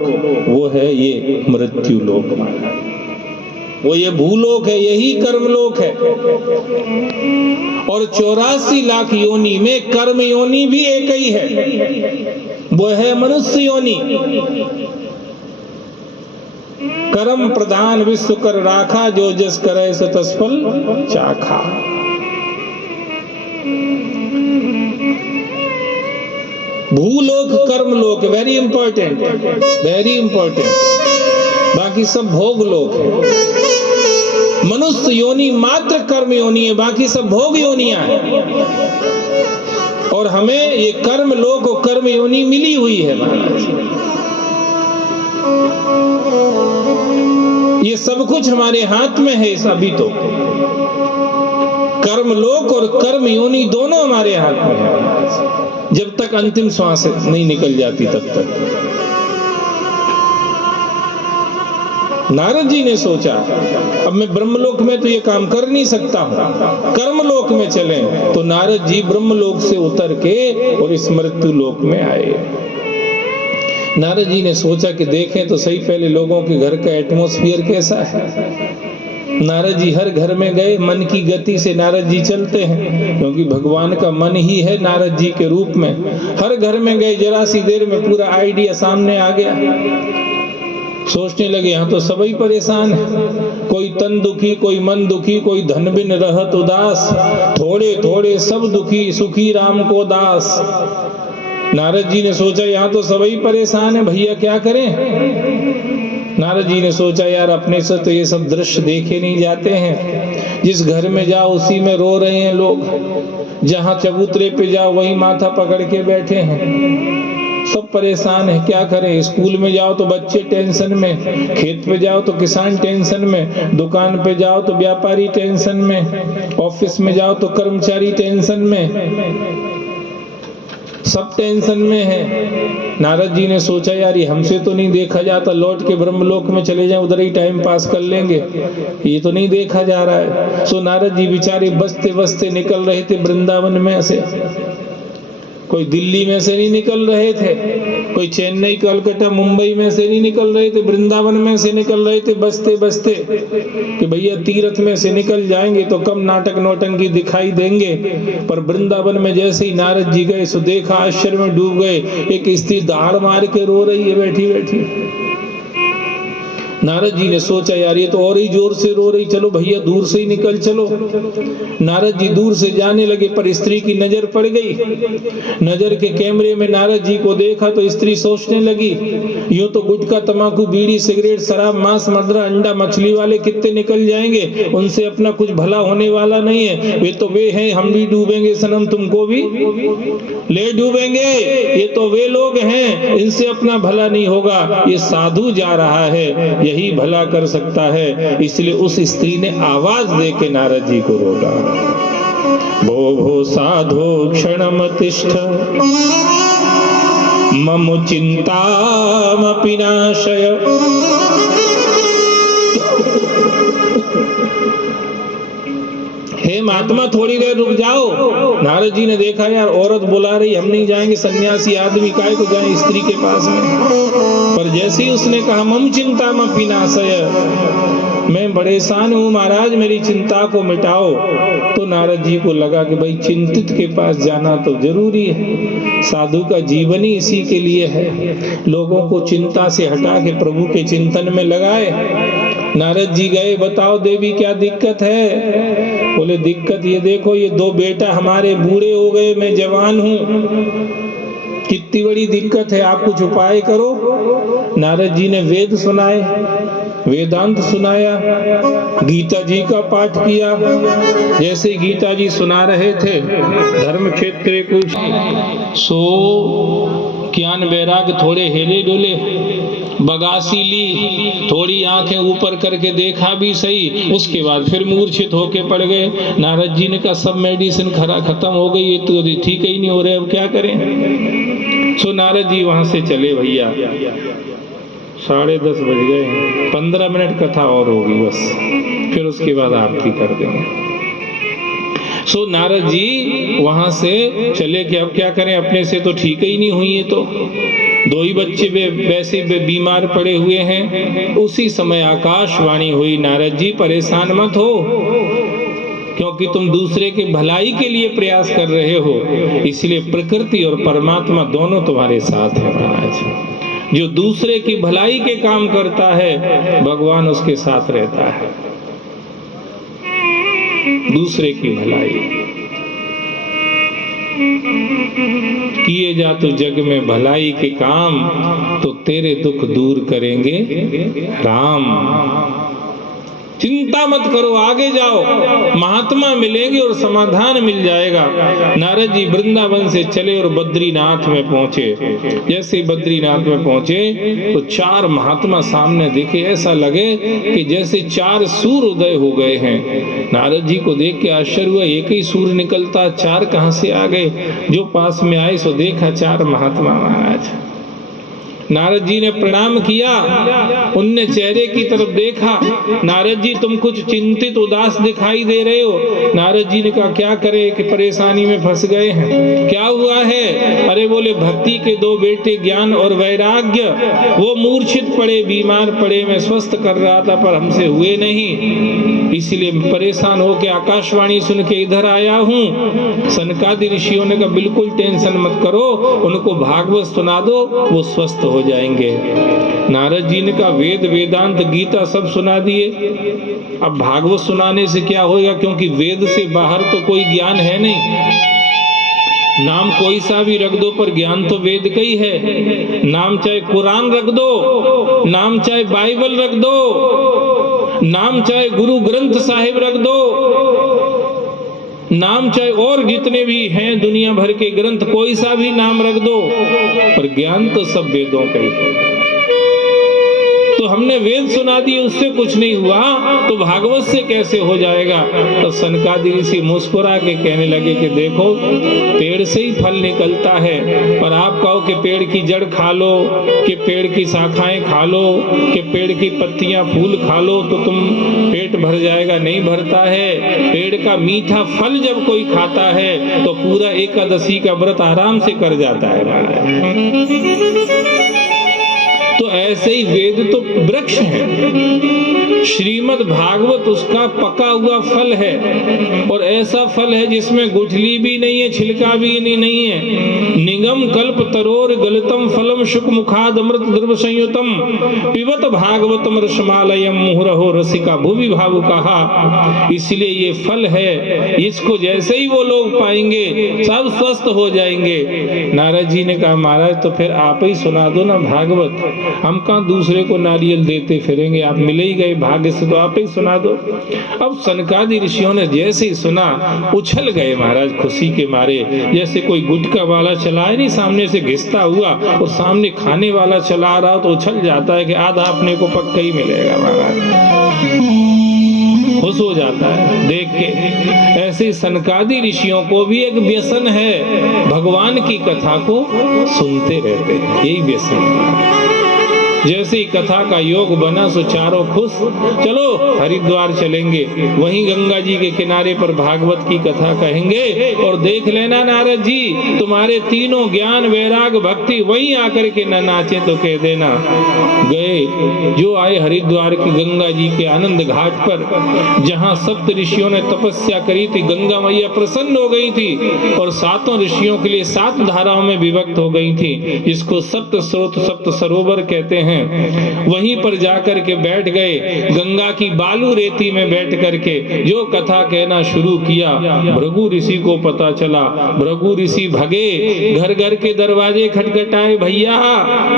वो है ये मृत्यु लोक। वो ये भूलोक है, यही कर्मलोक है। और 84 लाख योनि में कर्म योनि भी एक ही है, वो है मनुष्य योनि। कर्म प्रधान विश्व कर राखा, जो जस करे सो तस फल चाखा। भूलोक कर्मलोक वेरी इंपॉर्टेंट, वेरी इंपॉर्टेंट। बाकी सब भोग लोक है। मनुष्य योनि मात्र कर्म योनि है, बाकी सब भोग योनियां हैं। और हमें ये कर्म लोक और कर्म योनि मिली हुई है महाराज। ये सब कुछ हमारे हाथ में है अभी तो। कर्म लोक और कर्म योनि दोनों हमारे हाथ में है, जब तक अंतिम श्वास नहीं निकल जाती तब तक। नारद जी ने सोचा अब मैं ब्रह्मलोक में तो ये काम कर नहीं सकता हूं, कर्मलोक में चलें। तो नारद जी ब्रह्मलोक से उतर के और इस मृत्यु लोक में आए। नारद जी ने सोचा कि देखें तो सही पहले लोगों के घर का एटमॉस्फेयर कैसा है। नारद जी हर घर में गए, मन की गति से नारद जी चलते हैं, क्योंकि भगवान का मन ही है नारद जी के रूप में। हर घर में गए, जरा सी देर में पूरा आइडिया सामने आ गया। सोचने लगे यहाँ तो सभी परेशान है, कोई तन दुखी, कोई मन दुखी, कोई धन बिन रहत उदास, थोड़े थोड़े सब दुखी, सुखी राम को दास। नारद जी ने सोचा यहाँ तो सभी परेशान है, भैया क्या करें। नारद जी ने सोचा यार अपने से तो ये सब दृश्य देखे नहीं जाते हैं। जिस घर में जाओ उसी में रो रहे हैं लोग, जहाँ चबूतरे पे जाओ वही माथा पकड़ के बैठे हैं, सब परेशान है, क्या करें। स्कूल में जाओ तो बच्चे टेंशन में, खेत पे जाओ तो किसान टेंशन में, दुकान पे जाओ तो व्यापारी टेंशन में, ऑफिस में जाओ तो कर्मचारी टेंशन में, सब टेंशन में है। नारद जी ने सोचा यार ये हमसे तो नहीं देखा जाता, लौट के ब्रह्मलोक में चले जाएं, उधर ही टाइम पास कर लेंगे, ये तो नहीं देखा जा रहा है। सो नारद जी बेचारे बसते बसते निकल रहे थे वृंदावन में से। कोई दिल्ली में से नहीं निकल रहे थे, कोई चेन्नई कलकत्ता मुंबई में से नहीं निकल रहे थे, वृंदावन में से निकल रहे थे बसते बसते कि भैया तीर्थ में से निकल जाएंगे तो कम नाटक नौटंकी दिखाई देंगे। पर वृंदावन में जैसे ही नारद जी गए सो देखा, आश्चर्य में डूब गए। एक स्त्री दाढ़ मार के रो रही है बैठी बैठी। नारद जी ने सोचा यार ये तो और ही जोर से रो रही, चलो भैया दूर से ही निकल चलो। नारद जी दूर से जाने लगे, पर स्त्री की नजर पड़ गई। नजर के कैमरे में नारद जी को देखा तो स्त्री सोचने लगी, यूं तो गुटखा तंबाकू बीड़ी सिगरेट शराब मांस मदिरा अंडा मछली वाले कितने निकल जाएंगे, उनसे अपना कुछ भला होने वाला नहीं है। वे तो वे हैं, हम भी डूबेंगे सनम, तुमको भी ले डूबेंगे। ये तो वे लोग हैं, इनसे अपना भला नहीं होगा। ये साधु जा रहा है, यही भला कर सकता है। इसलिए उस स्त्री ने आवाज दे के नारद जी को रोका, भो भो साधो क्षणम तिष्ठ मम चिंतामपि नाशय। हे महात्मा थोड़ी देर रुक जाओ। नारद जी ने देखा यार औरत बुला रही, हम नहीं जाएंगे, सन्यासी आदमी काहे को जाए स्त्री के पास में। पर जैसे ही उसने कहा मम चिंतामपि नाशय, मैं परेशान हूँ महाराज, मेरी चिंता को मिटाओ, तो नारद जी को लगा कि भाई चिंतित के पास जाना तो जरूरी है। साधु का जीवन ही इसी के लिए है, लोगों को चिंता से हटा के प्रभु के चिंतन में लगाए। नारद जी गए, बताओ देवी क्या दिक्कत है। बोले दिक्कत ये देखो, ये दो बेटा हमारे बूढ़े हो गए, मैं जवान हूँ, कितनी बड़ी दिक्कत है, आप कुछ उपाय करो। नारद जी ने वेद सुनाए, वेदांत सुनाया, गीता जी का पाठ किया। जैसे गीता जी सुना रहे थे, धर्म क्षेत्र कुछ सो ज्ञान वैराग थोड़े हिले डोले, बगासी ली, थोड़ी आंखें ऊपर करके देखा भी सही, उसके बाद फिर मूर्छित होके पड़ गए। नारद जी ने कहा सब मेडिसिन खत्म हो गई, ये तो ठीक ही नहीं हो रहे, अब क्या करें। सो नारद जी वहां से चले भैया। 10:30 बज गए, 15 मिनट कथा और होगी बस, फिर उसके बाद आरती कर देंगे। सो नारद जी वहां से चले कि अब क्या करें, अपने से तो ठीक ही नहीं हुई है। तो दो ही बच्चे वैसे बीमार पड़े हुए हैं। उसी समय आकाशवाणी हुई, नारद जी परेशान मत हो, क्योंकि तुम दूसरे के भलाई के लिए प्रयास कर रहे हो, इसलिए प्रकृति और परमात्मा दोनों तुम्हारे साथ है महाराज। जो दूसरे की भलाई के काम करता है, भगवान उसके साथ रहता है। दूसरे की भलाई किए जा तो जग में भलाई के काम, तो तेरे दुख दूर करेंगे राम। चिंता मत करो, आगे जाओ, महात्मा मिलेंगे और समाधान मिल जाएगा। नारद जी वृंदावन से चले और बद्रीनाथ में पहुंचे। जैसे ही बद्रीनाथ में पहुंचे तो 4 महात्मा सामने दिखे। ऐसा लगे कि जैसे 4 सूर्य उदय हो गए हैं। नारद जी को देख के आश्चर्य हुआ, एक ही सूर्य निकलता, 4 कहां से आ गए? जो पास में आए सो देखा 4 महात्मा महाराज। नारद जी ने प्रणाम किया, उनने चेहरे की तरफ देखा। नारद जी तुम कुछ चिंतित उदास दिखाई दे रहे हो। नारद जी ने कहा क्या करे कि परेशानी में फंस गए हैं। क्या हुआ है? अरे बोले भक्ति के 2 बेटे ज्ञान और वैराग्य, वो मूर्छित पड़े, बीमार पड़े, मैं स्वस्थ कर रहा था पर हमसे हुए नहीं, इसलिए परेशान होकर आकाशवाणी सुन के इधर आया हूँ। सनकादि ऋषियों ने कहा बिल्कुल टेंशन मत करो, उनको भागवत सुना दो, वो स्वस्थ हो जाएंगे। नारद जी ने कहा वेद वेदांत गीता सब सुना दिए, अब भागवत सुनाने से क्या होगा, क्योंकि वेद से बाहर तो कोई ज्ञान है नहीं। नाम कोई सा भी रख दो पर ज्ञान तो वेद का ही है। नाम चाहे कुरान रख दो, नाम चाहे बाइबल रख दो, नाम चाहे गुरु ग्रंथ साहिब रख दो, नाम चाहे और जितने भी हैं दुनिया भर के ग्रंथ, कोई सा भी नाम रख दो, पर ज्ञान तो सब वेदों का ही है। तो हमने वेद सुना दिए, उससे कुछ नहीं हुआ, तो भागवत से कैसे हो जाएगा? तो सनकादि ऋषि मुस्कुरा के कहने लगे कि देखो पेड़ से ही फल निकलता है, और आप कहो कि पेड़ की जड़ खा लो, कि पेड़ की शाखाएं खा लो, कि पेड़ की पत्तियां फूल खा लो तो तुम पेट भर जाएगा, नहीं भरता है। पेड़ का मीठा फल जब कोई खाता है तो पूरा एकादशी का व्रत आराम से कर जाता है। तो ऐसे ही वेद तो वृक्ष है, श्रीमद् भागवत उसका पका हुआ फल है, और ऐसा फल है जिसमें गुठली भी नहीं है, छिलका भी नहीं है। निगम कल्प तरोर गलितम फलम शुक मुखाद अमृत द्रव संयुतम पिबत भागवतम रसमालयम मुहुरहो रसिका भुवि भावुकाहा। इसलिए ये फल है, इसको जैसे ही वो लोग पाएंगे सब स्वस्थ हो जाएंगे। नारद जी ने कहा महाराज तो फिर आप ही सुना दो ना भागवत, हम कहाँ दूसरे को नारियल देते फिरेंगे, आप मिले ही गए भाग्य से, तो आप ही सुना दो। अब सनकादि ऋषियों ने जैसे ही सुना उछल गए महाराज खुशी के मारे, जैसे कोई गुटखा वाला चला है नहीं, सामने से घिसता हुआ और सामने खाने वाला चला रहा हो तो उछल जाता है कि आधा अपने को पक्का ही मिलेगा महाराज, खुश हो जाता है देख के। ऐसे सनकादि ऋषियों को भी एक व्यसन है, भगवान की कथा को सुनते रहते हैं, यही व्यसन है। जैसे ही कथा का योग बना सो चारों खुश, चलो हरिद्वार चलेंगे, वहीं गंगा जी के किनारे पर भागवत की कथा कहेंगे, और देख लेना नारद जी तुम्हारे तीनों ज्ञान वैराग भक्ति वहीं आकर के न नाचे तो कह देना। गए जो आए हरिद्वार की गंगा जी के आनंद घाट पर, जहाँ सप्त ऋषियों ने तपस्या करी थी, गंगा मैया प्रसन्न हो गई थी और 7 ऋषियों के लिए 7 धाराओं में विभक्त हो गई थी, जिसको सप्त स्रोत सप्त सरोवर कहते हैं। वहीं पर जाकर के बैठ गए, गंगा की बालू रेती में बैठ करके जो कथा कहना शुरू किया। भृगु ऋषि को पता चला, भृगु ऋषि भगे, घर घर के दरवाजे खटखटाए, भैया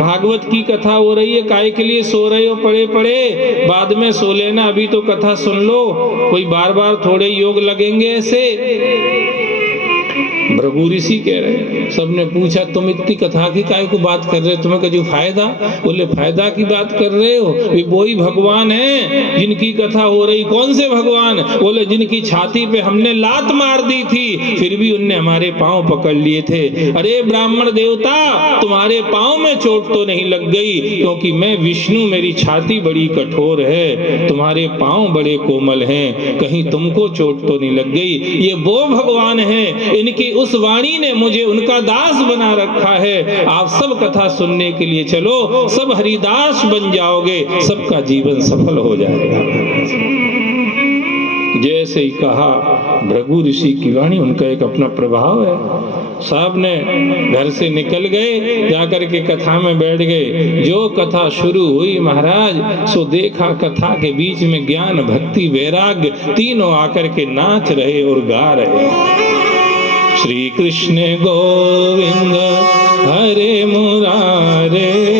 भागवत की कथा हो रही है, काहे के लिए सो रहे हो, पड़े पड़े बाद में सो लेना, अभी तो कथा सुन लो, कोई बार बार थोड़े योग लगेंगे ऐसे। भृगु ऋषि कह रहे, सबने पूछा तुम इतनी कथा की काहे को बात कर रहे हो, तुम्हें कभी फायदा? बोले फायदा की बात कर रहे हो, वे वही भगवान हैं जिनकी कथा हो रही। कौन से भगवान? बोले जिनकी छाती पे हमने लात मार दी थी फिर भी उनने हमारे पांव पकड़ लिए थे। अरे ब्राह्मण देवता तुम्हारे पांव में चोट तो नहीं लग गई, क्योंकि मैं विष्णु, मेरी छाती बड़ी कठोर है, तुम्हारे पांव बड़े कोमल हैं, कहीं तुमको चोट तो नहीं लग गई। ये वो भगवान हैं, इनकी उस उस वाणी ने मुझे उनका दास बना रखा है। आप सब कथा सुनने के लिए चलो, सब हरिदास बन जाओगे, सबका जीवन सफल हो जाएगा। जैसे ही कहा, भृगु ऋषि की वाणी, उनका एक अपना प्रभाव है। साहब ने घर से निकल गए, जाकर के कथा में बैठ गए। जो कथा शुरू हुई महाराज, सो देखा कथा के बीच में ज्ञान, भक्ति, वैराग्य तीनों आकर के नाच रहे और गा रहे। श्री कृष्ण गोविंद हरे मुरारे।